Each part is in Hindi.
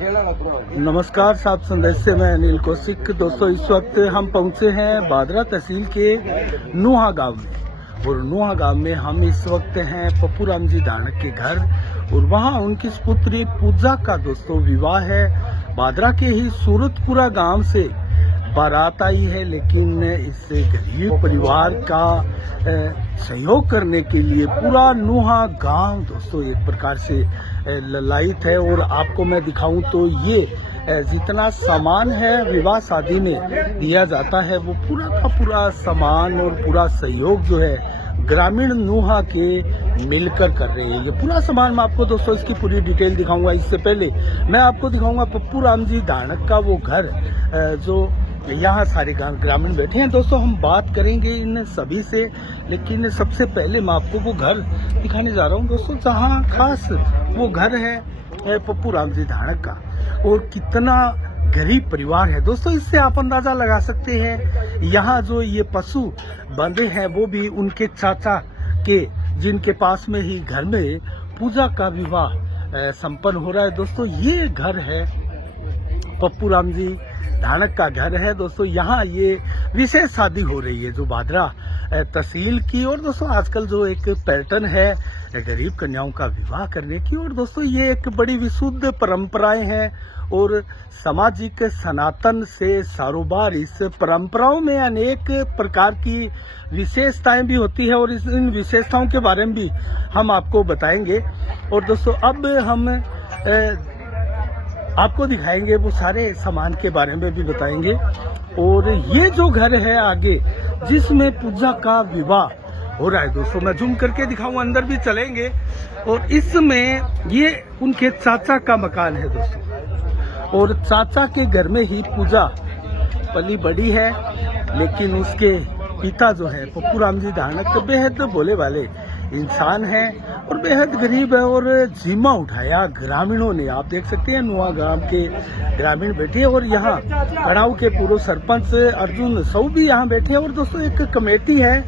नमस्कार, साथ संदेश से मैं अनिल कौशिक। दोस्तों, इस वक्त हम पहुंचे हैं बादरा तहसील के नुहा गांव में, और नुहा गांव में हम इस वक्त हैं पप्पू राम जी धानक के घर, और वहां उनकी पुत्री पूजा का दोस्तों विवाह है। बादरा के ही सूरतपुरा गांव से बारात आई है, लेकिन इस गरीब परिवार का सहयोग करने के लिए पूरा नुहा गांव दोस्तों एक प्रकार से ललायित है। और आपको मैं दिखाऊं तो ये जितना सामान है विवाह शादी में दिया जाता है, वो पूरा का पूरा सामान और पूरा सहयोग जो है ग्रामीण नुहा के मिलकर कर रहे हैं। ये पूरा सामान मैं आपको दोस्तों इसकी पूरी डिटेल दिखाऊंगा। इससे पहले मैं आपको दिखाऊंगा पप्पू राम जी धानक का वो घर, जो यहाँ सारे ग्रामीण बैठे हैं। दोस्तों, हम बात करेंगे इन सभी से, लेकिन सबसे पहले मैं आपको वो घर दिखाने जा रहा हूँ दोस्तों, जहाँ खास वो घर है पप्पू राम जी धानक का। और कितना गरीब परिवार है दोस्तों, इससे आप अंदाजा लगा सकते हैं। यहाँ जो ये पशु बंधे हैं वो भी उनके चाचा के, जिनके पास में ही घर में पूजा का विवाह संपन्न हो रहा है। दोस्तों, ये घर है पप्पू राम जी धानक का घर है दोस्तों। यहाँ ये विशेष शादी हो रही है जो बादरा तहसील की। और दोस्तों, आजकल जो एक पैटर्न है गरीब कन्याओं का विवाह करने की, और दोस्तों ये एक बड़ी विशुद्ध परंपराएं हैं, और सामाजिक सनातन से सारोबार इस परंपराओं में अनेक प्रकार की विशेषताएं भी होती है, और इन विशेषताओं के बारे में भी हम आपको बताएंगे। और दोस्तों, अब हम आपको दिखाएंगे वो सारे सामान के बारे में भी बताएंगे। और ये जो घर है आगे जिसमें पूजा का विवाह हो रहा है दोस्तों, मैं जूम करके दिखाऊंगा, अंदर भी चलेंगे। और इसमें ये उनके चाचा का मकान है दोस्तों, और चाचा के घर में ही पूजा पली बड़ी है। लेकिन उसके पिता जो है पप्पू राम जी धानक बेहद भोले वाले इंसान है और बेहद गरीब है, और जिम्मा उठाया ग्रामीणों ने। आप देख सकते हैं नुहा गांव के ग्रामीण बैठे, और यहाँ कड़ाऊ के पूर्व सरपंच अर्जुन सऊ भी यहाँ बैठे। और दोस्तों, एक कमेटी है,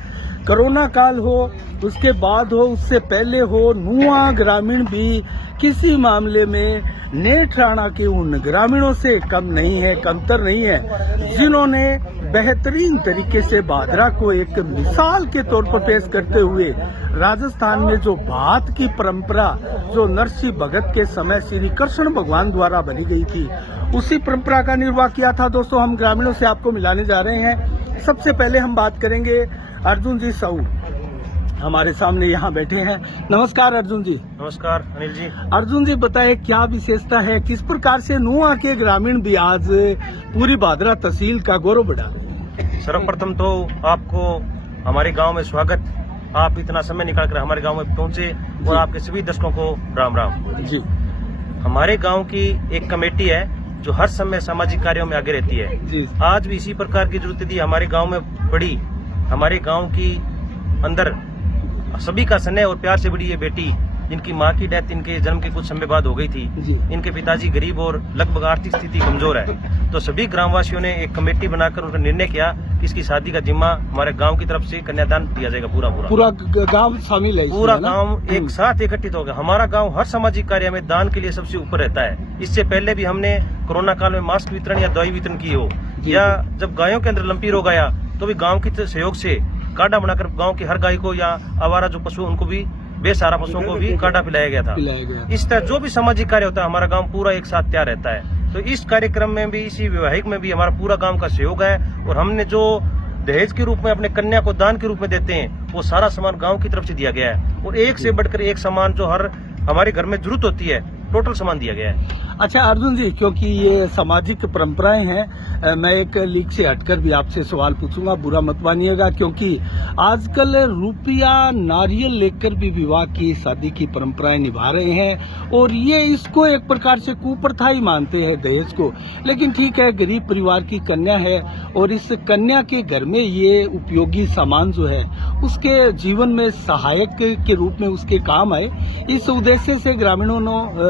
कोरोना काल हो, उसके बाद हो, उससे पहले हो, नुहा ग्रामीण भी किसी मामले में नेठ राणा के उन ग्रामीणों से कम नहीं है, कमतर नहीं है, जिन्होंने बेहतरीन तरीके से बादरा को एक मिसाल के तौर पर पेश करते हुए राजस्थान में जो भात की परंपरा जो नरसिंह भगत के समय श्री कृष्ण भगवान द्वारा बनी गई थी, उसी परंपरा का निर्वाह किया था। दोस्तों, हम ग्रामीणों से आपको मिलाने जा रहे हैं। सबसे पहले हम बात करेंगे अर्जुन जी सऊ, हमारे सामने यहाँ बैठे हैं। नमस्कार अर्जुन जी। नमस्कार अनिल जी। अर्जुन जी, बताएं क्या विशेषता है, किस प्रकार से नुहा के ग्रामीण भी आज पूरी बादरा तहसील का गौरव बढ़ा रहे हैं? सर्वप्रथम तो आपको हमारे गांव में स्वागत। आप इतना समय निकालकर हमारे गांव में पहुंचे, और आपके सभी दर्शकों को राम राम जी। हमारे गांव की एक कमेटी है जो हर समय सामाजिक कार्यों में आगे रहती है जी। आज भी इसी प्रकार की जरूरत थी हमारे गांव में पड़ी। हमारे गांव की अंदर सभी का स्नेह और प्यार से बड़ी ये बेटी, जिनकी मां की डेथ इनके जन्म के कुछ समय बाद हो गई थी। इनके पिताजी गरीब और लगभग आर्थिक स्थिति कमजोर है, तो सभी ग्रामवासियों ने एक कमेटी बनाकर उनका निर्णय किया कि इसकी शादी का जिम्मा हमारे गांव की तरफ से कन्यादान दिया जाएगा। पूरा गांव शामिल है, पूरा गांव एक साथ एकत्रित हो गया। हमारा गांव हर सामाजिक कार्य में दान के लिए सबसे ऊपर रहता है। इससे पहले भी हमने कोरोना काल में मास्क वितरण या दवाई वितरण की हो, या जब गायों के अंदर लंपी रोग आया तो भी गाँव के सहयोग से काढ़ा बनाकर गाँव की हर गाय को या आवारा जो पशु उनको भी, बेसहारा पशुओं को भी काढ़ा पिलाया गया था। इस तरह जो भी सामाजिक कार्य होता है हमारा गांव पूरा एक साथ तैयार रहता है। तो इस कार्यक्रम में भी, इसी वैवाहिक में भी हमारा पूरा गांव का सहयोग है। और हमने जो दहेज के रूप में अपने कन्या को दान के रूप में देते हैं, वो सारा सामान गांव की तरफ से दिया गया है। और एक से बढ़कर एक सामान जो हर हमारे घर में जरूरत होती है, टोटल सामान दिया गया है। अच्छा अर्जुन जी, क्योंकि ये सामाजिक परंपराएं हैं, मैं एक लीक से हटकर भी आपसे सवाल पूछूंगा, बुरा मत मानिएगा, क्योंकि आजकल रुपया नारियल लेकर भी विवाह की शादी की परंपराएं निभा रहे हैं, और ये इसको एक प्रकार से कुप्रथा ही मानते हैं दहेज को। लेकिन ठीक है, गरीब परिवार की कन्या है, और इस कन्या के घर में ये उपयोगी सामान जो है उसके जीवन में सहायक के रूप में उसके काम आए, इस उद्देश्य से ग्रामीणों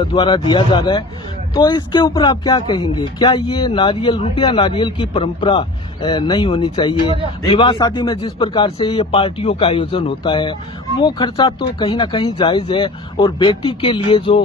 द्वारा दिया जा रहा है। तो इसके ऊपर आप क्या कहेंगे? क्या ये नारियल, रुपया नारियल की परंपरा नहीं होनी चाहिए। विवाह शादी में जिस प्रकार से ये पार्टियों का आयोजन होता है वो खर्चा तो कहीं ना कहीं जायज है, और बेटी के लिए जो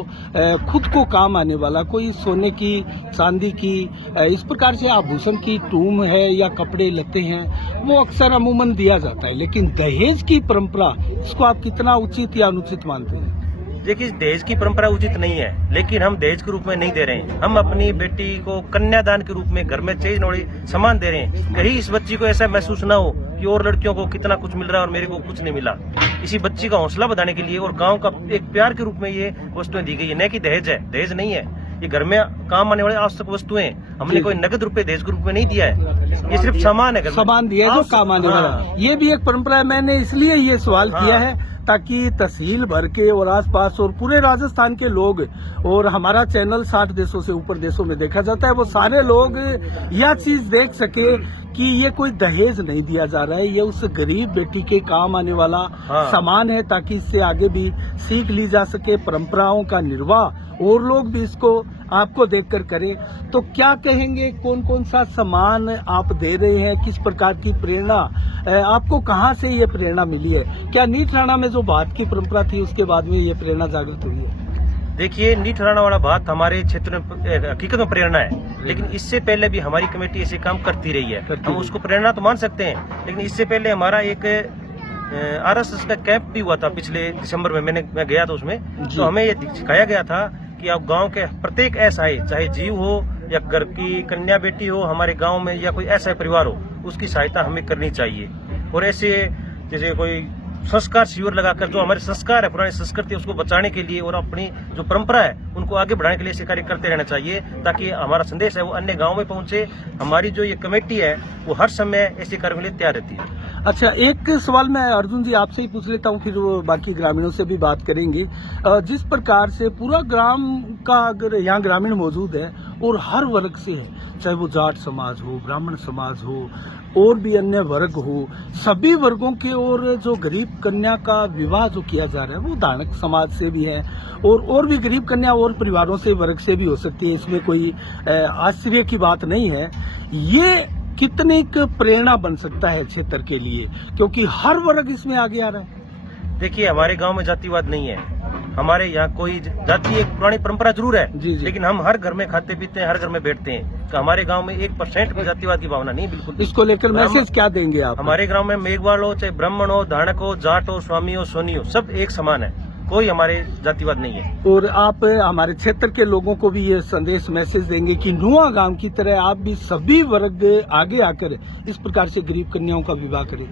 खुद को काम आने वाला कोई सोने की चांदी की इस प्रकार से आभूषण की टूम है या कपड़े लत्ते हैं वो अक्सर अमूमन दिया जाता है, लेकिन दहेज की परंपरा इसको आप कितना उचित या अनुचित मानते हैं? देखिए, दहेज की परंपरा उचित नहीं है, लेकिन हम दहेज के रूप में नहीं दे रहे हैं। हम अपनी बेटी को कन्यादान के रूप में घर में चेज नोड़ी सामान दे रहे हैं। कहीं इस बच्ची को ऐसा महसूस ना हो कि और लड़कियों को कितना कुछ मिल रहा है और मेरे को कुछ नहीं मिला। इसी बच्ची का हौसला बढ़ाने के लिए और गांव का एक प्यार के रूप में ये वस्तुएं दी गई है, न कि दहेज है। दहेज नहीं है, ये घर में काम आने वाले आवश्यक वस्तुएं। हमने कोई नगद रुपए दहेज के रूप में नहीं दिया है, ये सिर्फ सामान है, सामान दिया है जो काम आने वाला। ये भी एक परंपरा है। मैंने इसलिए ये सवाल किया है ताकि तहसील भर के और आसपास और पूरे राजस्थान के लोग, और हमारा चैनल 60 देशों से ऊपर देशों में देखा जाता है, वो सारे लोग यह चीज देख सके कि ये कोई दहेज नहीं दिया जा रहा है, ये उस गरीब बेटी के काम आने वाला सामान है, ताकि इससे आगे भी सीख ली जा सके, परंपराओं का निर्वाह और लोग भी इसको आपको देखकर करें। तो क्या कहेंगे, कौन कौन सा सामान आप दे रहे हैं, किस प्रकार की प्रेरणा आपको कहाँ से ये प्रेरणा मिली है? क्या नीठ राणा में जो बात की परंपरा थी उसके बाद में ये प्रेरणा जागृत हुई है? देखिए, नीठ राणा वाला बात हमारे क्षेत्र में हकीकत में प्रेरणा है, लेकिन इससे पहले भी हमारी कमेटी ऐसे काम करती रही है। हम उसको प्रेरणा तो मान सकते हैं, लेकिन इससे पहले हमारा एक RSS का कैंप भी हुआ था पिछले दिसंबर में। मैं गया था उसमें, तो हमें ये सिखाया गया था कि आप गांव के प्रत्येक SI, चाहे जीव हो या घर की कन्या बेटी हो हमारे गांव में, या कोई ऐसा परिवार हो, उसकी सहायता हमें करनी चाहिए। और ऐसे जैसे कोई संस्कार शिविर लगाकर जो हमारे संस्कार है, पुरानी संस्कृति, उसको बचाने के लिए और अपनी जो परंपरा है उनको आगे बढ़ाने के लिए ऐसे कार्य करते रहना चाहिए, ताकि हमारा संदेश है वो अन्य गाँव में पहुंचे। हमारी जो ये कमेटी है वो हर समय ऐसे कार्यों के लिए तैयार रहती है। अच्छा, एक सवाल मैं अर्जुन जी आपसे ही पूछ लेता हूँ, फिर वो बाकी ग्रामीणों से भी बात करेंगे। जिस प्रकार से पूरा ग्राम का अगर यहाँ ग्रामीण मौजूद है और हर वर्ग से है, चाहे वो जाट समाज हो, ब्राह्मण समाज हो और भी अन्य वर्ग हो, सभी वर्गों के, और जो गरीब कन्या का विवाह जो किया जा रहा है वो दानक समाज से भी है, और भी गरीब कन्या और परिवारों से, वर्ग से भी हो सकती है, इसमें कोई आश्चर्य की बात नहीं है। ये कितनी प्रेरणा बन सकता है क्षेत्र के लिए, क्योंकि हर वर्ग इसमें आगे आ रहा है? देखिए, हमारे गांव में जातिवाद नहीं है। हमारे यहाँ कोई जाति एक पुरानी परंपरा जरूर है, लेकिन हम हर घर में खाते पीते हैं, हर घर में बैठते हैं। तो हमारे गांव में 1% भी जातिवाद की भावना नहीं, बिल्कुल। इसको लेकर मैसेज क्या देंगे आप? हमारे गांव में मेघवाल हो, चाहे ब्राह्मण हो, धानक हो, जाट हो, स्वामी हो, सोनी हो, सब एक समान है, कोई हमारे जातिवाद नहीं है। और आप हमारे क्षेत्र के लोगों को भी ये संदेश मैसेज देंगे कि नुआ गांव की तरह आप भी सभी वर्ग आगे आकर इस प्रकार से गरीब कन्याओं का विवाह करें?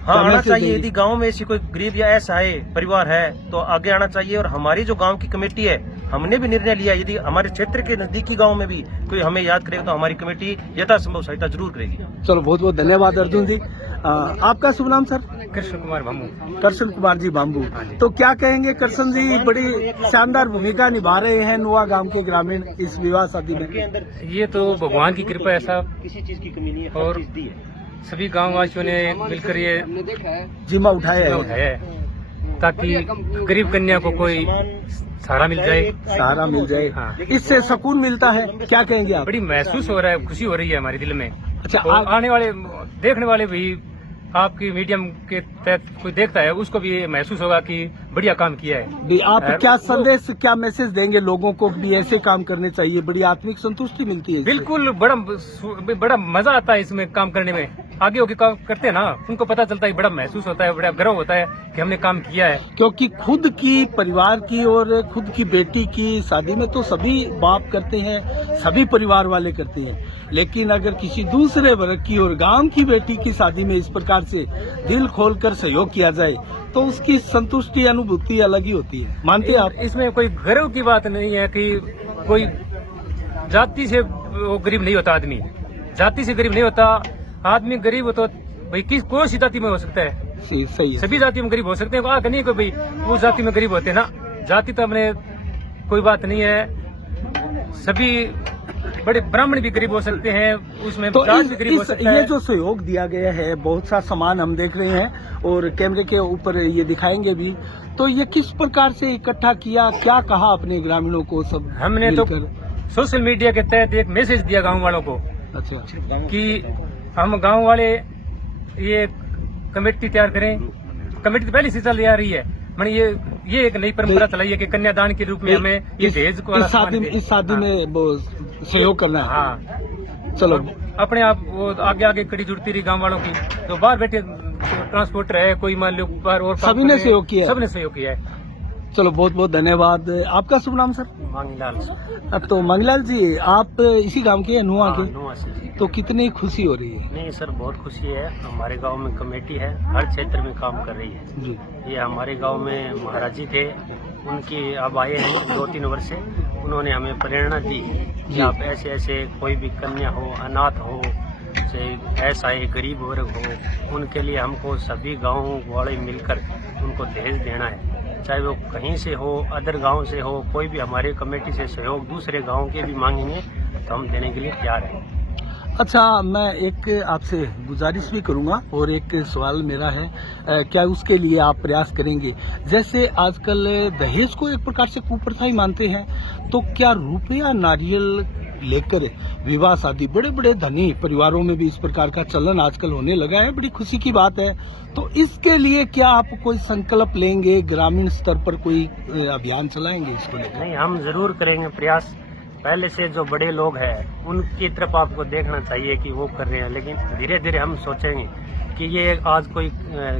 हाँ, आना चाहिए। यदि गांव में ऐसी कोई गरीब या असहाय परिवार है तो आगे आना चाहिए। और हमारी जो गांव की कमेटी है, हमने भी निर्णय लिया, यदि हमारे क्षेत्र के नजदीकी गांव में भी कोई हमें याद करेगा तो हमारी कमेटी यथासंभव सहायता जरूर करेगी। चलो, बहुत बहुत धन्यवाद अर्जुन जी। आपका शुभ नाम sir? Krishna Kumar bamboo. Krishna Kumar ji bamboo. तो क्या कहेंगे, कृष्ण जी बड़ी शानदार भूमिका निभा रहे हैं नुआ गांव के ग्रामीण इस विवाह शादी में। ये तो भगवान की कृपा है साहब, किसी चीज की कमी नहीं है, और सभी गांव वासियों ने मिलकर ये जिम्मा उठाया है ताकि गरीब कन्या को कोई सहारा मिल जाए। सहारा मिल जाए, हाँ। इससे सुकून मिलता है। क्या कहेंगे आप? बड़ी महसूस हो रहा है, खुशी हो रही है हमारे दिल में। अच्छा, आने वाले देखने वाले भी आपकी मीडियम के तहत कोई देखता है उसको भी ये महसूस होगा कि बढ़िया काम किया है। आप क्या संदेश, क्या मैसेज देंगे लोगों को भी ऐसे काम करने चाहिए? बड़ी आत्मिक संतुष्टि मिलती है। बिल्कुल, बड़ा मजा आता है इसमें काम करने में। आगे होके काम करते हैं ना, उनको पता चलता है, बड़ा महसूस होता है, बड़ा गर्व होता है कि हमने काम किया है। क्योंकि खुद की परिवार की और खुद की बेटी की शादी में तो सभी बाप करते हैं, सभी परिवार वाले करते हैं, लेकिन अगर किसी दूसरे वर्ग की और गांव की बेटी की शादी में इस प्रकार से दिल खोलकर सहयोग किया जाए तो उसकी संतुष्टि, अनुभूति अलग ही होती है। मानते हैं आप? इसमें कोई गर्व की बात नहीं है कि कोई जाति से वो गरीब नहीं होता। आदमी जाति से गरीब नहीं होता। आदमी गरीब हो तो भाई कौन सी जाति में हो सकता है? सही है। सभी जाति में गरीब हो सकते हैं। नहीं कोई भाई उस जाति में गरीब होते हैं ना, जाति तो हमने कोई बात नहीं है। सभी बड़े ब्राह्मण भी गरीब हो सकते हैं, उसमें तो जाट भी गरीब हो सकता है। ये जो सहयोग दिया गया है, बहुत सा सामान हम देख रहे हैं और कैमरे के ऊपर ये दिखाएंगे भी, तो ये किस प्रकार से इकट्ठा किया, क्या कहा अपने ग्रामीणों को? सब हमने तो सोशल मीडिया के तहत एक मैसेज दिया गाँव वालों को। अच्छा। कि हम गांव वाले ये कमेटी तैयार करें। कमेटी तो पहले से चल आ रही है, मैंने ये एक नई परंपरा चलाई है कि कन्यादान के रूप में हमें ये दहेज को इस शादी में वो सहयोग करना है। हाँ, चलो अपने आप वो आगे आगे कड़ी जुड़ती रही गांव वालों की, तो बाहर बैठे ट्रांसपोर्टर है, कोई मान लो बाहर और सभी ने सहयोग किया है। सबने सहयोग किया है। चलो बहुत बहुत धन्यवाद। आपका शुभ नाम सर? मांगीलाल। तो मांगीलाल जी, आप इसी गांव के हैं, नुआ के? नुआ से जी। तो कितनी खुशी हो रही है? नहीं सर, बहुत खुशी है। हमारे गांव में कमेटी है, हर क्षेत्र में काम कर रही है जी। ये हमारे गांव में महाराज जी थे, उनकी अब आए हैं 2-3 वर्ष से। उन्होंने हमें प्रेरणा दी कि आप ऐसे ऐसे कोई भी कन्या हो, अनाथ हो, ऐसा है गरीब वर्ग हो, उनके लिए हमको सभी गाँव वाले मिलकर उनको दहेज देना है। चाहे वो कहीं से हो, अदर गांव से हो, कोई भी हमारे कमेटी से सहयोग दूसरे गांव के भी मांगेंगे तो हम देने के लिए तैयार हैं। अच्छा, मैं एक आपसे गुजारिश भी करूंगा और एक सवाल मेरा है, क्या उसके लिए आप प्रयास करेंगे? जैसे आजकल दहेज को एक प्रकार से कुप्रथा ही मानते हैं, तो क्या रुपया नारियल लेकर विवाह शादी बड़े बड़े धनी परिवारों में भी इस प्रकार का चलन आजकल होने लगा है? बड़ी खुशी की बात है। तो इसके लिए क्या आप कोई संकल्प लेंगे, ग्रामीण स्तर पर कोई अभियान चलाएंगे इसको लेकर? नहीं, हम जरूर करेंगे प्रयास। पहले से जो बड़े लोग हैं उनकी तरफ आपको देखना चाहिए कि वो कर रहे हैं, लेकिन धीरे धीरे हम सोचेंगे कि ये आज कोई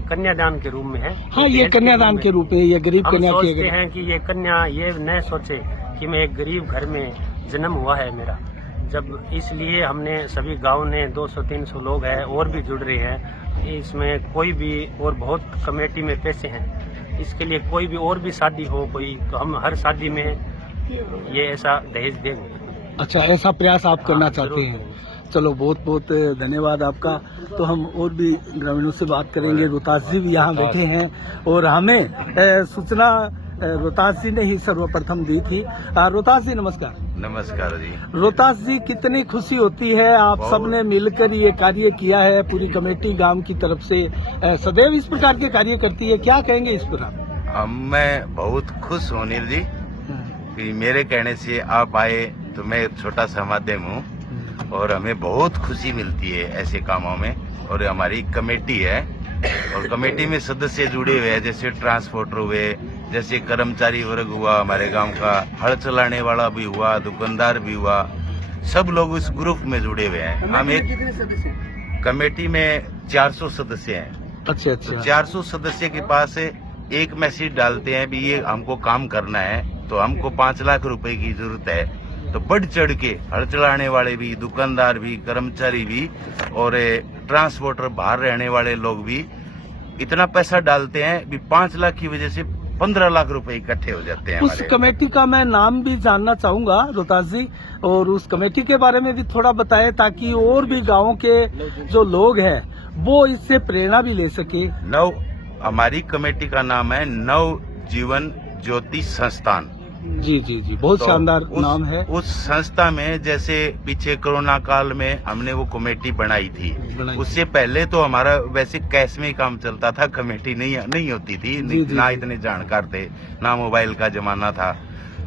कन्यादान के रूप में है। हाँ, ये कन्यादान के रूप में, ये गरीब कन्या हम सोचते हैं कि ये कन्या ये न सोचे कि मैं एक गरीब घर में जन्म हुआ है मेरा। जब इसलिए हमने सभी गांव ने 200-300 लोग हैं और भी जुड़ रहे हैं इसमें, कोई भी और बहुत कमेटी में पैसे हैं, इसके लिए कोई भी और भी शादी हो कोई, तो हम हर शादी में ये ऐसा दहेज देंगे। अच्छा, ऐसा प्रयास आप करना हाँ, चाहते हैं? चलो बहुत बहुत धन्यवाद आपका। तो हम और भी ग्रामीणों से बात करेंगे। रोहतास जी भी यहाँ बैठे हैं और हमें सूचना रोहतास जी ने ही सर्वप्रथम दी थी। रोहतास जी नमस्कार। नमस्कार जी। रोहतास जी, कितनी खुशी होती है, आप सबने मिलकर ये कार्य किया है, पूरी कमेटी गांव की तरफ से सदैव इस प्रकार के कार्य करती है, क्या कहेंगे इस पर? मैं बहुत खुश हूँ नील जी कि मेरे कहने से आप आए, तो मैं एक छोटा सा माध्यम हूँ और हमें बहुत खुशी मिलती है ऐसे कामों में। और हमारी कमेटी है और कमेटी में सदस्य जुड़े हुए हैं, जैसे ट्रांसपोर्टर हुए, जैसे कर्मचारी वर्ग हुआ, हमारे गांव का हल चलाने वाला भी हुआ, दुकानदार भी हुआ, सब लोग इस ग्रुप में जुड़े हुए हैं। हम एक कमेटी में 400 सदस्य हैं। अच्छा। तो 400 सदस्य के पास एक मैसेज डालते हैं भी ये हमको काम करना है, तो हमको 5 लाख रुपए की जरूरत है। तो बढ़ चढ़ के हल चलाने वाले भी, दुकानदार भी, कर्मचारी भी और ट्रांसपोर्टर बाहर रहने वाले लोग भी इतना पैसा डालते हैं भी 5 लाख की वजह से 15 लाख रुपए इकट्ठे हो जाते हैं। उस कमेटी का मैं नाम भी जानना चाहूंगा रोहतास जी, और उस कमेटी के बारे में भी थोड़ा बताएं ताकि और भी गाँव के जो लोग हैं वो इससे प्रेरणा भी ले सके। हमारी कमेटी का नाम है नव जीवन ज्योति संस्थान। जी, बहुत शानदार नाम है। उस संस्था में जैसे पीछे कोरोना काल में हमने वो कमेटी बनाई थी, उससे पहले तो हमारा वैसे कैश में ही काम चलता था, कमेटी नहीं होती थी, ना इतने जानकार थे, ना मोबाइल का जमाना था।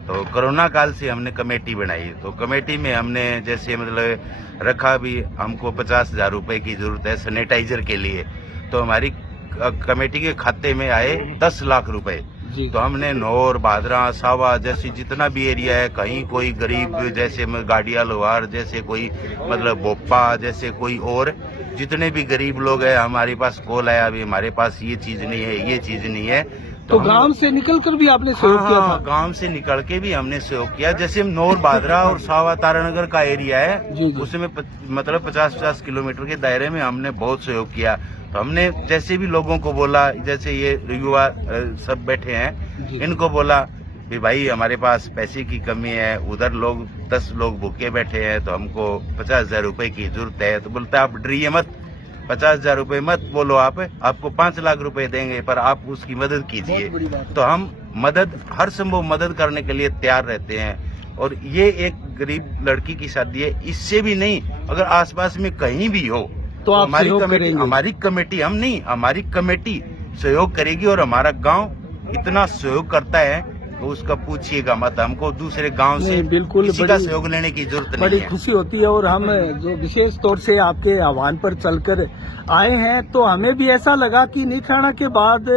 तो कोरोना काल से हमने कमेटी बनाई। तो कमेटी में हमने जैसे मतलब रखा भी, हमको 50,000 रुपए की जरूरत है सैनिटाइजर के लिए, तो हमारी कमेटी के खाते में आए 10 लाख रुपए। तो हमने नौर, भादरा, सावा जैसे जितना भी एरिया है, कहीं कोई गरीब जैसे गाड़िया लोहार, जैसे कोई मतलब भोपा, जैसे कोई और जितने भी गरीब लोग हैं, हमारे पास कॉल आया भी हमारे पास ये चीज नहीं है, ये चीज नहीं है। तो गांव से निकलकर भी आपने सहयोग किया था? गांव से निकल के भी हमने सहयोग किया। जैसे नौर, भादरा और सावा तारानगर का एरिया है, उसमें मतलब 50-50 किलोमीटर के दायरे में हमने बहुत सहयोग किया। तो हमने जैसे भी लोगों को बोला, जैसे ये युवा सब बैठे हैं, इनको बोला कि भाई हमारे पास पैसे की कमी है, उधर लोग 10 लोग भूखे बैठे हैं, तो हमको 50,000 रुपए की जरूरत है। तो बोलता है आप डरिए मत, 50,000 रुपए मत बोलो, आपको 5 लाख रुपए देंगे, पर आप उसकी मदद कीजिए। तो हम हर संभव मदद करने के लिए तैयार रहते हैं। और ये एक गरीब लड़की की शादी है, इससे भी नहीं, अगर आसपास में कहीं भी हो तो हमारी कमेटी सहयोग करेगी। और हमारा गांव इतना सहयोग करता है, उसका पूछिएगा मत, हमको दूसरे गांव से नहीं, बिल्कुल किसी का सहयोग लेने की जरूरत नहीं बड़ी है। खुशी होती है। और हम जो विशेष तौर से आपके आह्वान पर चलकर आए हैं, तो हमें भी ऐसा लगा कि नीथाणा के बाद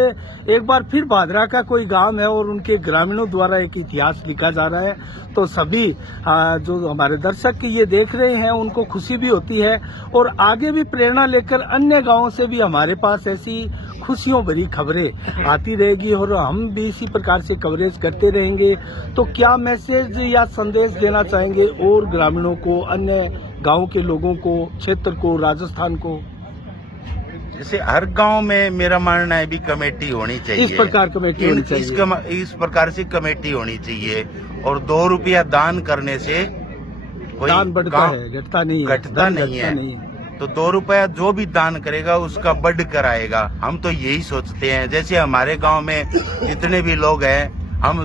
एक बार फिर भादरा का कोई गांव है और उनके ग्रामीणों द्वारा एक इतिहास लिखा जा रहा है। तो सभी जो हमारे दर्शक ये देख रहे हैं उनको खुशी भी होती है, और आगे भी प्रेरणा लेकर अन्य गांवों से भी हमारे पास ऐसी खुशियों भरी खबरें आती रहेगी और हम भी इसी प्रकार से कवरेज करते रहेंगे। तो क्या मैसेज या संदेश देना चाहेंगे और ग्रामीणों को, अन्य गांव के लोगों को, क्षेत्र को, राजस्थान को? जैसे हर गांव में मेरा मानना है भी कमेटी होनी चाहिए। इस प्रकार कमेटी होनी चाहिए। इस प्रकार से कमेटी होनी चाहिए। और 2 रुपया दान करने से कोई दान बढ़ता है, घटता नहीं है। घटता नहीं है। तो 2 रुपया जो भी दान करेगा उसका बढ़ कर आएगा। हम तो यही सोचते हैं। जैसे हमारे गांव में जितने भी लोग हैं, हम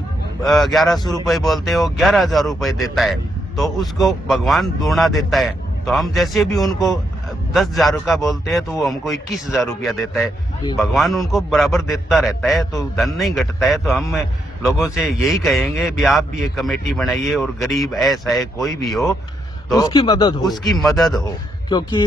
1100 रुपए बोलते हैं, वो 11,000 रुपए देता है, तो उसको भगवान दोना देता है। तो हम जैसे भी उनको 10,000 का बोलते हैं तो वो हमको 21,000 रुपया देता है। भगवान उनको बराबर देता रहता है, तो धन नहीं घटता है। तो हम लोगों से यही कहेंगे भी आप भी एक कमेटी बनाइए, और गरीब ऐसा है कोई भी हो तो उसकी मदद हो। क्योंकि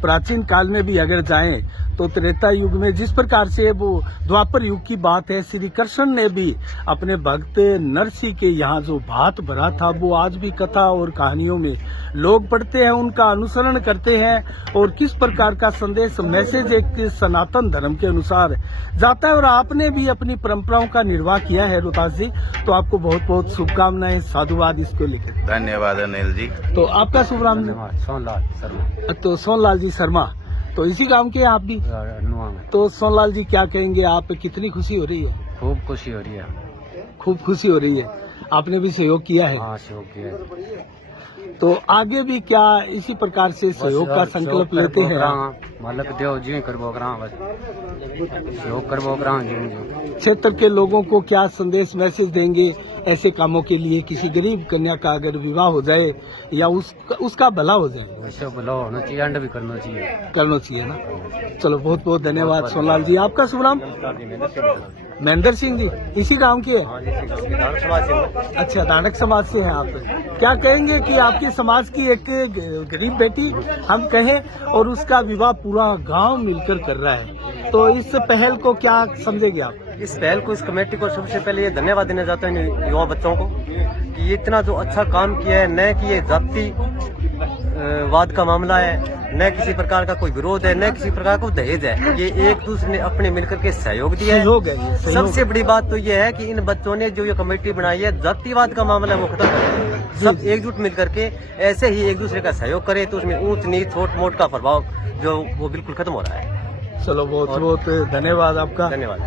प्राचीन काल में भी अगर जाएं तो त्रेता युग में जिस प्रकार से वो द्वापर युग की बात है, श्री कृष्ण ने भी अपने भक्त नरसिंह के यहाँ जो भात भरा था, वो आज भी कथा और कहानियों में लोग पढ़ते हैं, उनका अनुसरण करते हैं, और किस प्रकार का संदेश, मैसेज एक सनातन धर्म के अनुसार जाता है। और आपने भी अपनी परंपराओं का निर्वाह किया है रोहतास जी, तो आपको बहुत बहुत शुभकामनाएं, साधुवाद इसको लेकर। धन्यवाद अनिल जी। तो आपका शुभ नाम? सोनलाल शर्मा। तो सोनलाल जी शर्मा, तो इसी गांव के हैं आप भी? नुआ में। तो सोनलाल जी क्या कहेंगे, आप कितनी खुशी हो रही है? खूब खुशी हो रही है। खूब खुशी हो रही है। आपने भी सहयोग किया है? हाँ, सहयोग किया है। तो आगे भी क्या इसी प्रकार से सहयोग का संकल्प लेते हैं? मालक देव जी करबो सहयोग करबो क्षेत्र के लोगों को क्या संदेश, मैसेज देंगे ऐसे कामों के लिए? किसी गरीब कन्या का अगर विवाह हो जाए या उसका भला हो जाए, वैसे भला होना चाहिए, अंड भी करना चाहिए ना। चलो बहुत बहुत धन्यवाद सोनलाल जी। आपका शुभ नाम? महेंद्र सिंह जी, इसी गांव के हैं? अच्छा, दानक समाज से हैं आप। क्या कहेंगे कि आपके समाज की एक गरीब बेटी हम कहें और उसका विवाह पूरा गांव मिलकर कर रहा है, तो इस पहल को क्या समझेंगे आप? इस पहल को, इस कमेटी को सबसे पहले ये धन्यवाद देना चाहता हूँ युवा बच्चों को कि ये इतना जो अच्छा काम किया है। न कि ये जाति वाद का मामला है, न किसी प्रकार का कोई विरोध है, न किसी प्रकार का दहेज है। ये एक दूसरे ने अपने मिलकर के सहयोग दिया है। सबसे बड़ी बात तो ये है कि इन बच्चों ने जो ये कमेटी बनाई है, जातिवाद का मामला है वो खत्म कर, सब एकजुट मिलकर के ऐसे ही एक दूसरे का सहयोग करे, तो उसमें ऊंच नीच छोट मोट का प्रभाव जो वो बिल्कुल खत्म हो रहा है। चलो बहुत बहुत धन्यवाद आपका। धन्यवाद।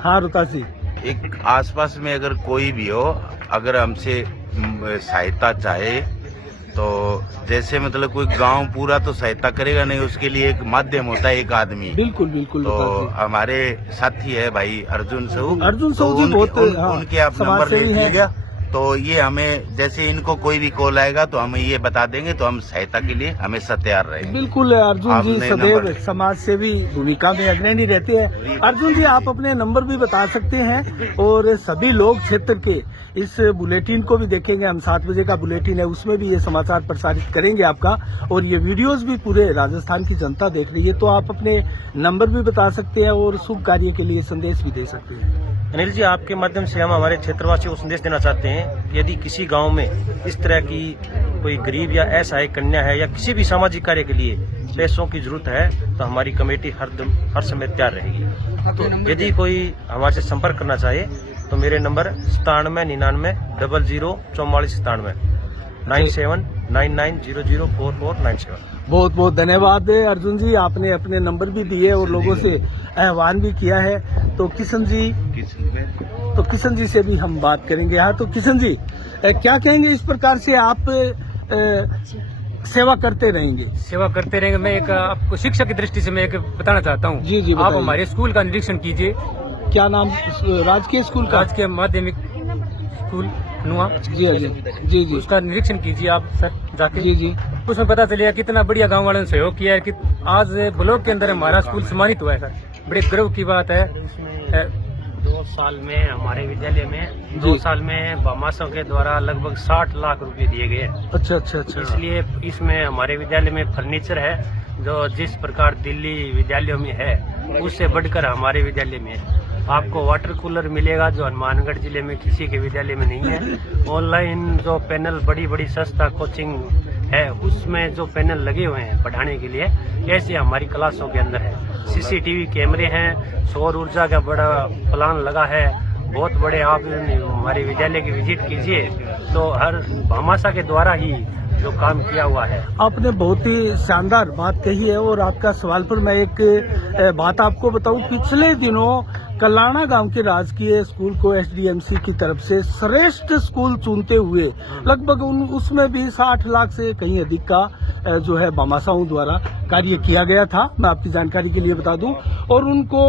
हाँ रोहतास जी, एक आसपास में अगर कोई भी हो, अगर हमसे सहायता चाहे, तो जैसे मतलब कोई गांव पूरा तो सहायता करेगा नहीं, उसके लिए एक माध्यम होता है, एक आदमी। बिल्कुल बिल्कुल। तो हमारे साथी है भाई अर्जुन साहू तो जी, बहुत हाँ, उनके आप नंबर ले लीजिएगा। तो ये हमें, जैसे इनको कोई भी कॉल आएगा तो हमें ये बता देंगे, तो हम सहायता के लिए हमेशा तैयार रहेंगे। बिल्कुल। अर्जुन जी सदैव समाज सेवी भूमिका में अग्रणी रहते हैं। अर्जुन जी, आप अपने नंबर भी बता सकते हैं, और सभी लोग क्षेत्र के इस बुलेटिन को भी देखेंगे। हम 7 बजे का बुलेटिन है, उसमें भी ये समाचार प्रसारित करेंगे आपका, और ये वीडियोस भी पूरे राजस्थान की जनता देख रही है। तो आप अपने नंबर भी बता सकते हैं और शुभ कार्य के लिए संदेश भी दे सकते हैं। अनिल जी, आपके माध्यम से हम हमारे क्षेत्रवासियों को संदेश देना चाहते हैं कि यदि किसी गांव में इस तरह की कोई गरीब या असहाय कन्या है या किसी भी सामाजिक कार्य के लिए पैसों की जरूरत है, तो हमारी कमेटी हर समय तैयार रहेगी। तो यदि कोई हमारे से संपर्क करना चाहे तो मेरे नंबर 9799 00 44 97 9799004497। बहुत बहुत धन्यवाद अर्जुन जी, आपने अपने नंबर भी दिए और लोगों से आह्वान भी किया है। तो किशन जी से भी हम बात करेंगे। हाँ, तो किशन जी क्या कहेंगे, इस प्रकार से आप सेवा करते रहेंगे? सेवा करते रहेंगे। मैं एक आपको शिक्षा की दृष्टि से मैं एक बताना चाहता हूँ। जी जी, आप हमारे स्कूल का निरीक्षण कीजिए। क्या नाम राजकीय स्कूल का? राजकीय माध्यमिक स्कूल नुआ। जी, उसका निरीक्षण कीजिए आप सर जाके। जी। उसमें पता चलेगा कितना बढ़िया गांव वालों ने सहयोग किया है कि आज ब्लॉक के अंदर हमारा स्कूल सम्मानित हुआ है सर। बड़े गर्व की बात है। 2 साल में हमारे विद्यालय में 2 साल में भामाशाह के द्वारा लगभग 60 लाख रुपए दिए गए हैं। अच्छा अच्छा अच्छा। इसलिए इसमें हमारे विद्यालय में फर्नीचर है जो जिस प्रकार दिल्ली विद्यालयों में है उससे बढ़कर हमारे विद्यालय में है। आपको वाटर कूलर मिलेगा जो हनुमानगढ़ जिले में किसी के विद्यालय में नहीं है। ऑनलाइन जो पैनल बड़ी बड़ी संस्था कोचिंग है उसमें जो पैनल लगे हुए हैं पढ़ाने के लिए ऐसे हमारी क्लासों के अंदर है। सीसीटीवी कैमरे हैं, सौर ऊर्जा का बड़ा प्लान लगा है। बहुत बड़े आप हमारे विद्यालय की विजिट कीजिए तो हर भामाशाह के द्वारा ही जो काम किया हुआ है। आपने बहुत ही शानदार बात कही है और आपका सवाल पर मैं एक बात आपको बताऊं। पिछले दिनों कलाना गांव के राजकीय स्कूल को एसडीएमसी की तरफ से श्रेष्ठ स्कूल चुनते हुए लगभग उसमें भी 60 लाख से कहीं अधिक का जो है भामाशाहों द्वारा कार्य किया गया था। मैं आपकी जानकारी के लिए बता दूं और उनको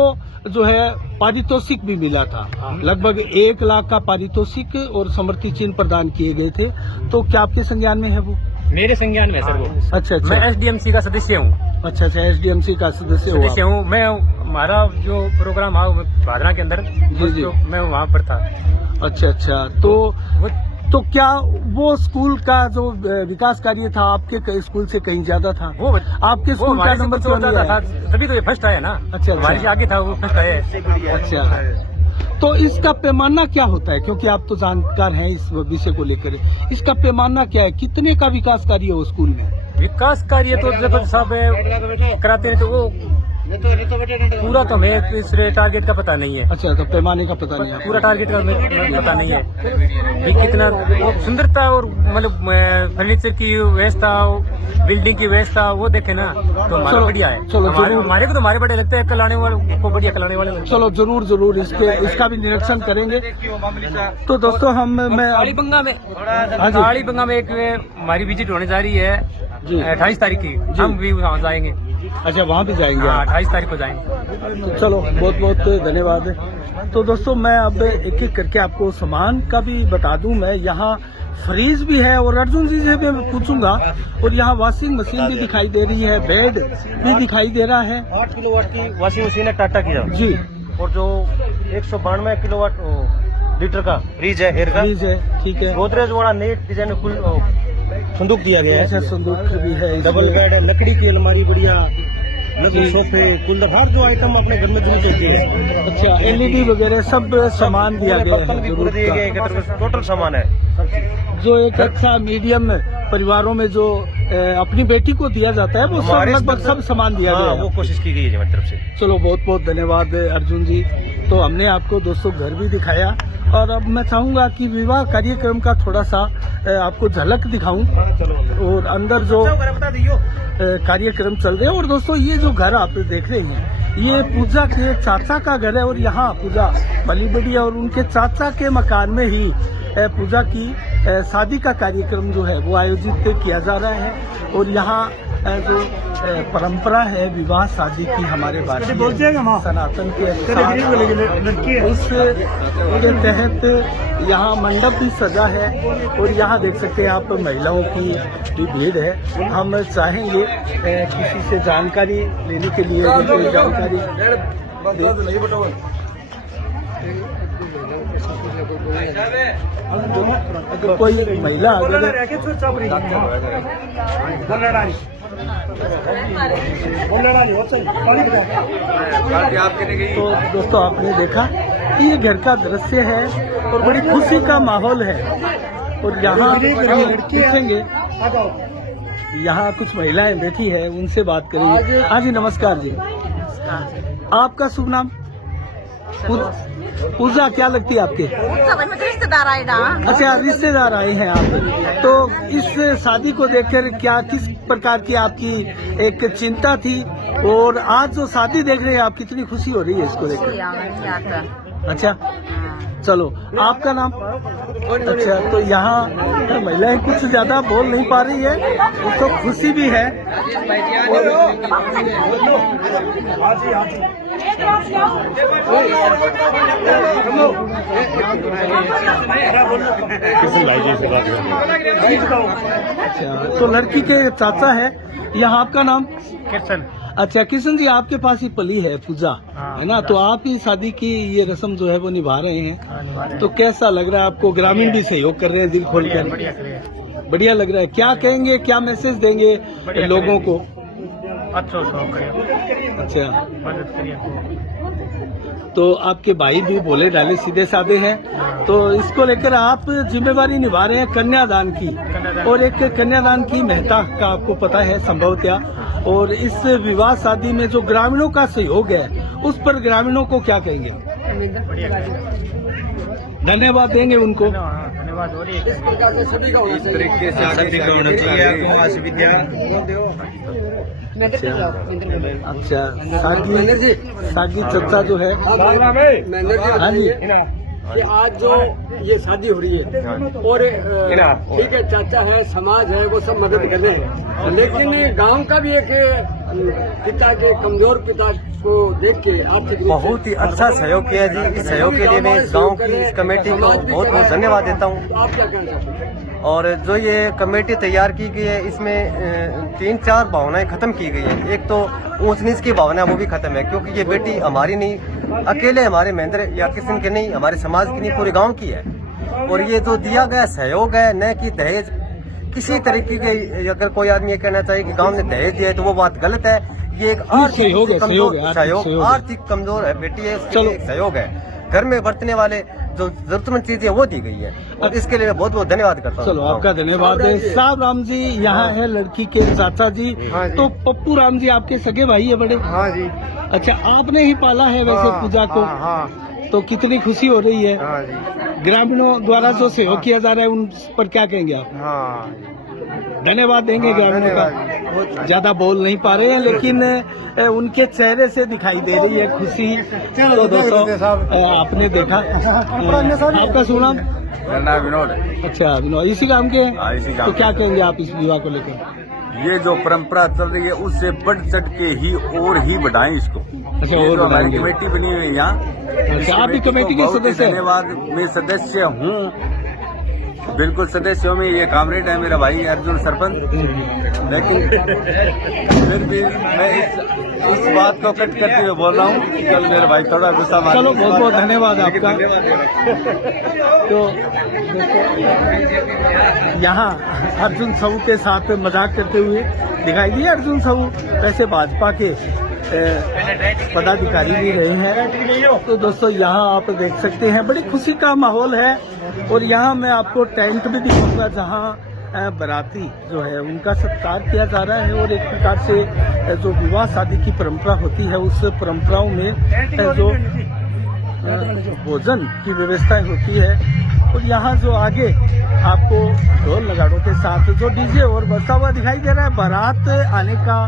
जो है पारितोषिक भी मिला था। लगभग 1 लाख का पारितोषिक और समृति चिन्ह प्रदान किए गए थे। तो क्या आपके संज्ञान में है वो? मेरे संज्ञान में है सर वो। अच्छा अच्छा। मैं एसडीएमसी का सदस्य हूँ। अच्छा अच्छा, एसडीएमसी का सदस्य हूँ मैं। हमारा जो प्रोग्राम है भादरा के अंदर जी मैं वहाँ पर था। अच्छा अच्छा। तो क्या वो स्कूल का जो विकास कार्य था आपके स्कूल से कहीं ज्यादा था? वो आपके स्कूल का नंबर क्यों नहीं आया? तभी तो ये फर्स्ट आया ना। अच्छा हमारे से आगे था वो फर्स्ट आया। अच्छा। तो इसका पैमाना क्या होता है, क्योंकि आप तो जानकार हैं इस विषय को लेकर, इसका पैमाना क्या है? कितने का विकास कार्य है वो स्कूल में? विकास कार्य तो जब सब कराते हैं तो वो पूरा तो हमें इस टारगेट का पता नहीं है। अच्छा, तो पैमाने का पता नहीं है? पूरा टारगेट का हमें पता नहीं है कि कितना वो सुंदरता और मतलब फर्नीचर की व्यवस्था, बिल्डिंग की व्यवस्था वो देखे ना तो हमारा बढ़िया है। चलो हमारे को तो हमारे बड़े लगते हैं कलाने वाले को बढ़िया कलाने वाले। चलो जरूर इसका भी निरीक्षण करेंगे। तो दोस्तों मैं कालीबंगा में एक हमारी विजिट होने जा रही है 28 तारीख की। हम भी वहाँ जाएंगे। अच्छा, वहाँ भी जाएंगे? 28 तारीख को जाएंगे। तो चलो बहुत बहुत धन्यवाद। तो दोस्तों मैं अब एक एक करके आपको सामान का भी बता दूं। मैं यहाँ फ्रीज भी है और अर्जुन जी से भी मैं पूछूंगा। और यहाँ वॉशिंग मशीन भी दिखाई दे रही है, बेड भी दिखाई दे रहा है। 8 किलोवाट की वॉशिंग मशीन है टाटा की जी। और जो 192 किलोवाट लीटर का फ्रिज है, हेयर का फ्रिज है, ठीक है। गोदरेज वाला नेट डिजाइन में कुल संदूक दिया गया है। ऐसा संदूक भी है, डबल बेड है, लकड़ी की अलमारी बढ़िया, लकड़ी सोफे, कूलर, हर जो आइटम अपने घर में जरूरत होती है। अच्छा, एलईडी वगैरह सब सामान दिया गया है, जरूरत का टोटल सामान है। जो एक अच्छा मीडियम परिवारों में जो अपनी बेटी को दिया जाता है वो सब लगभग सब सामान दिया गया है। वो कोशिश की गई है हमारी तरफ से। चलो बहुत बहुत धन्यवाद अर्जुन जी। तो हमने आपको दोस्तों घर भी दिखाया और अब मैं चाहूंगा कि विवाह कार्यक्रम का थोड़ा सा आपको झलक दिखाऊं और अंदर जो कार्यक्रम चल रहे हैं। और दोस्तों ये जो घर आप देख रहे हैं ये पूजा के चाचा का घर है और यहाँ पूजा बली बेटी और उनके चाचा के मकान में ही पूजा की शादी का कार्यक्रम जो है वो आयोजित किया जा रहा है। और यहाँ जो परंपरा है विवाह शादी की हमारे भारतीय सनातन के उसके तहत यहाँ मंडप भी सजा है और यहाँ देख सकते हैं आप महिलाओं की भी भीड़ है। हम चाहेंगे किसी से जानकारी लेने के लिए जानकारी अगर कोई महिला तो दोस्तों आपने देखा कि ये घर का दृश्य है और बड़ी खुशी का माहौल है। और यहाँ पूछेंगे, यहाँ कुछ महिलाएं बैठी है उनसे बात करेंगे। हाँ जी नमस्कार जी, आपका शुभ नाम? पूजा क्या लगती है आपके? रिश्तेदार आए ना। अच्छा, रिश्तेदार आए हैं आप। तो इस शादी को देखकर क्या किस प्रकार की आपकी एक चिंता थी और आज जो शादी देख रहे हैं आप कितनी खुशी हो रही है इसको देखकर? अच्छा चलो, आपका नाम? अच्छा, तो यहाँ महिलाएं कुछ ज्यादा बोल नहीं पा रही है तो खुशी भी है। अच्छा, तो लड़की के चाचा है। यहाँ आपका नाम? किशन। अच्छा किशन जी, आपके पास ही पली है पूजा, है ना, तो आप ही शादी की ये रस्म जो है वो निभा रहे हैं, तो कैसा लग रहा है आपको? ग्रामीण भी सहयोग कर रहे हैं दिल खोल कर, बढ़िया लग रहा है। क्या कहेंगे, क्या मैसेज देंगे लोगों को? अच्छा, तो आपके भाई भी भोले डाले सीधे साधे हैं, तो इसको लेकर आप जिम्मेवारी निभा रहे हैं कन्यादान की, और एक कन्यादान की महत्ता का आपको पता है संभवतः, और इस विवाह शादी में जो ग्रामीणों का सहयोग है उस पर ग्रामीणों को क्या कहेंगे? धन्यवाद देंगे उनको। इस तरीके से शादी का होना चाहिए। अच्छा, सागी चर्चा जो है, हाँ जी, कि आज जो ये शादी हो रही है, और ठीक है चाचा है, समाज है, वो सब मदद कर रहे हैं, लेकिन गांव का भी एक पिता के कमजोर पिता को देख के आर्थिक बहुत ही अच्छा सहयोग किया जी। इस सहयोग के लिए मैं इस गांव की इस कमेटी को बहुत बहुत धन्यवाद देता हूँ। तो आप क्या कहना चाहते हैं? और जो ये कमेटी तैयार की गई है, इसमें 3-4 भावनाएं खत्म की गई है। एक तो ऊंच नीच की भावना वो भी खत्म है, क्योंकि ये बेटी हमारी नहीं, अकेले हमारे महेंद्र या किसी के नहीं, हमारे समाज की नहीं, पूरे गांव की है। और ये जो दिया गया सहयोग है, न कि दहेज किसी तरीके के, अगर कोई आदमी ये कहना चाहिए कि गांव ने दहेज दिया है तो वो बात गलत है। ये एक सहयोग, आर्थिक कमजोर है बेटी है, उसके लिए सहयोग है। घर में बरतने वाले जो जरूरतमंद चीजें वो दी गई है, और इसके लिए मैं बहुत बहुत धन्यवाद करता हूँ। चलो आपका धन्यवाद है। साहब राम जी यहाँ है लड़की के चाचा जी, तो पप्पू राम जी आपके सगे भाई है बड़े? हाँ जी। अच्छा, आपने ही पाला है वैसे पूजा को? हाँ। तो कितनी खुशी हो रही है? हाँ जी। ग्रामीणों द्वारा जो सहयोग किया जा रहा है उन पर क्या कहेंगे आप? हाँ, धन्यवाद देंगे ग्रामीणों का। ज्यादा बोल नहीं पा रहे हैं, लेकिन उनके चेहरे से दिखाई दे रही है खुशी। तो दोस्तों आपने देखा, आपका सुनाम? मेरा नाम विनोद है। अच्छा विनोद, इसी काम के हैं? हाँ, इसी काम तो क्या कहेंगे आप इस विवाह को लेकर? ये जो परंपरा चल रही है उससे बढ़ चढ़ के ही और ही बढ़ाएं इसको। अच्छा, ये और जो हमारी बढ़ाएंगे। कमेटी बनी हुई है यहाँ, अच्छा, आप भी कमेटी के सदस्य हैं? धन्यवाद, मैं सदस्य हूँ, बिल्कुल सदस्यों में ये कामरेड है मेरा भाई अर्जुन सरपंच, लेकिन फिर भी मैं इस बात को कट करते हुए बोल रहा हूँ कि कल मेरा भाई थोड़ा गुस्सा मार। चलो बहुत बहुत धन्यवाद आपका। तो यहाँ अर्जुन साहू के साथ मजाक करते हुए दिखाई दिए। अर्जुन साहू वैसे भाजपा के पदाधिकारी भी रहे हैं। तो दोस्तों यहाँ आप देख सकते हैं बड़ी खुशी का माहौल है, और यहाँ मैं आपको टेंट भी दिखाऊंगा जहाँ बाराती जो है उनका सत्कार किया जा रहा है, और एक प्रकार से जो विवाह शादी की परंपरा होती है उस परंपराओं में जो भोजन की व्यवस्थाएं होती है। और यहाँ जो आगे आपको ढोल नगाड़ों के साथ जो डीजे और बजता हुआ दिखाई दे रहा है, बारात आने का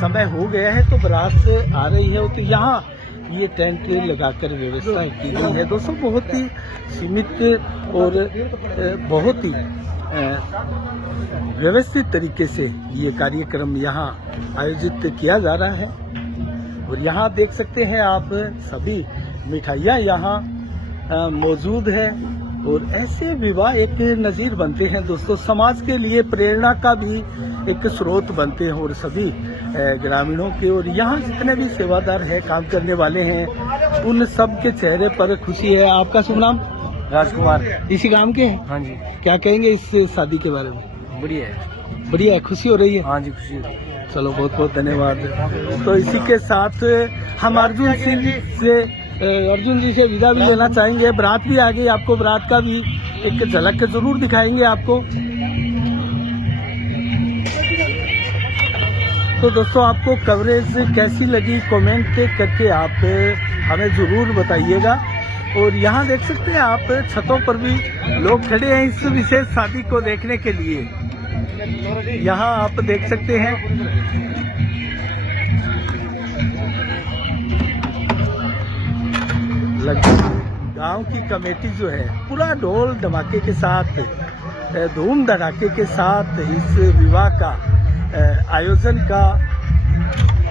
समय हो गया है, तो बारात आ रही है। तो यहाँ ये टेंट लगाकर व्यवस्था की गई है दोस्तों, बहुत ही सीमित और बहुत ही व्यवस्थित तरीके से ये कार्यक्रम यहाँ आयोजित किया जा रहा है। और यहाँ देख सकते हैं आप सभी मिठाइयाँ यहाँ मौजूद है, और ऐसे विवाह एक नज़ीर बनते हैं दोस्तों, समाज के लिए प्रेरणा का भी एक स्रोत बनते हैं। और सभी ग्रामीणों के और यहाँ जितने भी सेवादार हैं, काम करने वाले हैं, उन सब के चेहरे पर खुशी है। आपका शुभ नाम? राजकुमार। इसी गांव के हैं? हाँ जी। क्या कहेंगे इस शादी के बारे में? बढ़िया है। बढ़िया है, खुशी हो रही है? हाँ जी, खुशी है। चलो बहुत बहुत धन्यवाद। तो इसी के साथ हम अर्जुन जी से विदा भी लेना चाहेंगे। बारात भी आ गई, आपको बारात का भी एक झलक जरूर दिखाएंगे आपको। तो दोस्तों आपको कवरेज कैसी लगी कमेंट करके आप हमें जरूर बताइएगा। और यहाँ देख सकते हैं आप छतों पर भी लोग खड़े हैं इस विशेष शादी को देखने के लिए। यहाँ आप देख सकते हैं गांव की कमेटी जो है पूरा ढोल धमाके के साथ, धूम धड़ाके के साथ इस विवाह का आयोजन का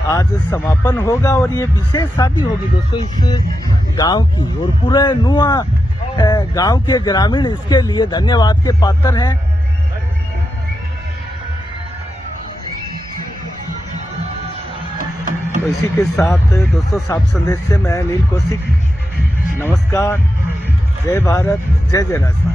आज समापन होगा। और ये विशेष शादी होगी दोस्तों इस गांव की, और पूरे नुआ गांव के ग्रामीण इसके लिए धन्यवाद के पात्र हैं। तो इसी के साथ दोस्तों साफ संदेश से मैं अनिल कौशिक, नमस्कार, जय भारत, जय जय राजस्थान।